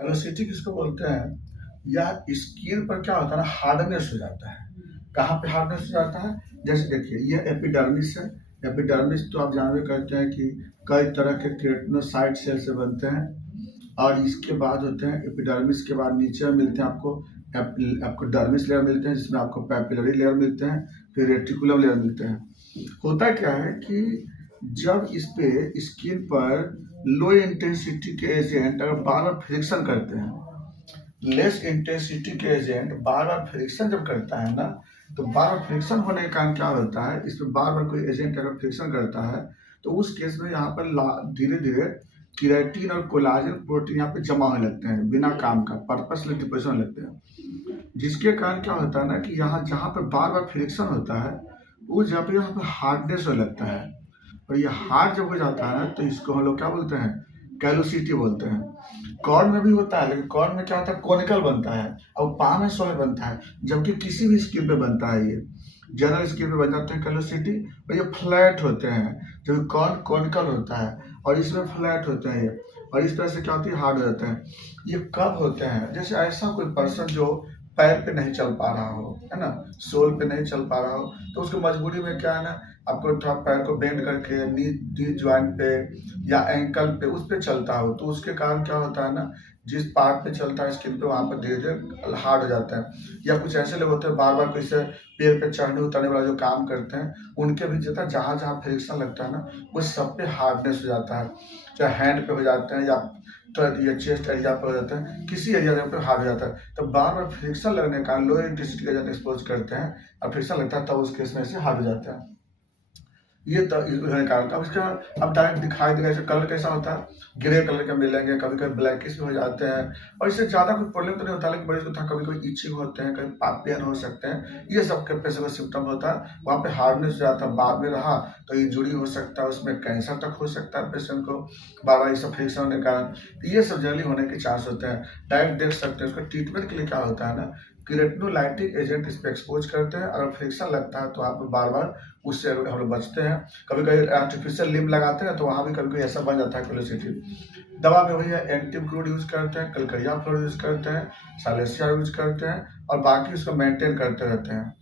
Velocity किसको बोलते हैं? या स्किन पर क्या होता है ना, हार्डनेस हो जाता है। कहाँ पे हार्डनेस हो जाता है? जैसे देखिए ये एपिडर्मिस है। एपिडर्मिस तो आप जानबे करते हैं कि कई तरह के केराटिनोसाइट सेल से बनते हैं। और इसके बाद होते हैं एपिडर्मिस के बाद नीचे में मिलते हैं आपको डर्मिस लेयर मिलते हैं, जिसमें आपको पैपिलरी लेयर मिलते हैं, फिर रेटिकुलम लेयर मिलते हैं। होता क्या है कि जब इस पे स्किन पर लो इंटेंसिटी के एजेंट अगर बार बार फ्रिक्शन करते हैं, लेस इंटेंसिटी के एजेंट बार बार फ्रिक्शन जब करता है ना, तो बार बार फ्रिक्शन होने के कारण क्या होता है, इसमें बार बार कोई एजेंट अगर फ्रिक्शन करता है तो उस केस में यहाँ पर धीरे धीरे केराटिन और कोलाजन प्रोटीन यहाँ पे जमा होने लगते हैं बिना काम का, पर्पसलेस डिपोजिशन होने लगते हैं। जिसके कारण क्या होता है ना कि यहाँ जहाँ पर बार बार फ्रिक्शन होता है वो जहाँ पे हार्डनेस होने लगता है। और ये हार्ड जब हो जाता है तो इसको हम लोग क्या बोलते हैं, कैलोसिटी बोलते हैं। कॉर्न में भी होता है, लेकिन कॉर्न में क्या होता है, कोनिकल बनता है और पाम में सॉलिड बनता है, जबकि किसी भी स्किन पे बनता है। ये जनरल स्किन पे बन जाते हैं कैलोसिटी, और ये फ्लैट होते हैं। जब कॉर्न कोनिकल होता है और इसमें फ्लैट होते हैं ये, और इस तरह से क्या होती है, हार्ड हो जाते हैं। ये कब होते हैं? जैसे ऐसा कोई पर्सन जो पैर पे नहीं चल पा रहा हो, है ना, सोल पे नहीं चल पा रहा हो, तो उसको मजबूरी में क्या है ना, आपको थोड़ा पैर को बेंड करके नी ज्वाइंट पे या एंकल पे उस पे चलता हो, तो उसके कारण क्या होता है ना, जिस पार्ट पे चलता है स्किन पे वहाँ पर धीरे धीरे हार्ड हो जाता है। या कुछ ऐसे लोग होते हैं बार बार किसी पेड़ पे चढ़ने उतरने वाला जो काम करते हैं, उनके भी जितना जहाँ जहाँ फ्रिक्शन लगता है ना, वो सब पे हार्डनेस हो जाता है। चाहे हैंड पे हो जाते हैं या तो ये चेस्ट एरिया पे हो जाता है, किसी एरिया पे हार्ड हो जाता है। तो बार बार फ्रिक्शन लगने के कारण लो इंटेंसिटी का जब एक्सपोज करते हैं और फ्रिक्शन लगता है, तब उस केस में से हार्ड हो जाता है। ये तो कारण था। उसका अब डायरेक्ट दिखाई देगा। इसका कलर कैसा होता है, ग्रे कलर के मिलेंगे, कभी कभी ब्लैकिश भी हो जाते हैं, और इससे ज़्यादा कोई प्रॉब्लम तो नहीं होता, लेकिन बड़ी था कभी कभी इचिंग होते हैं, कभी पेन हो सकते हैं। ये सब के पेशे का सिम्टम होता है। वहाँ पे हार्डनेस हो जाता है, बाद में रहा तो इंजुरी हो सकता है, उसमें कैंसर तक हो सकता है पेशेंट को बार बार ये सब फ्रिक्शन होने के कारण। ये सब जनरली होने के चांस होते हैं। डायरेक्ट देख सकते हैं। उसका ट्रीटमेंट के लिए क्या होता है ना, केराटिनोलाइटिक एजेंट इस पे एक्सपोज करते हैं। अगर फ्रिक्शन लगता है तो आप बार बार उससे हम लोग बचते हैं। कभी कभी आर्टिफिशियल लिम्ब लगाते हैं तो वहाँ भी कभी कभी ऐसा बन जाता है कैलोसिटी। दवा में वही है, एंटीफ्लूड यूज करते हैं, कलकरिया फ्लोर यूज करते हैं, सालेसिया यूज करते हैं, और बाकी उसको मेंटेन करते रहते हैं।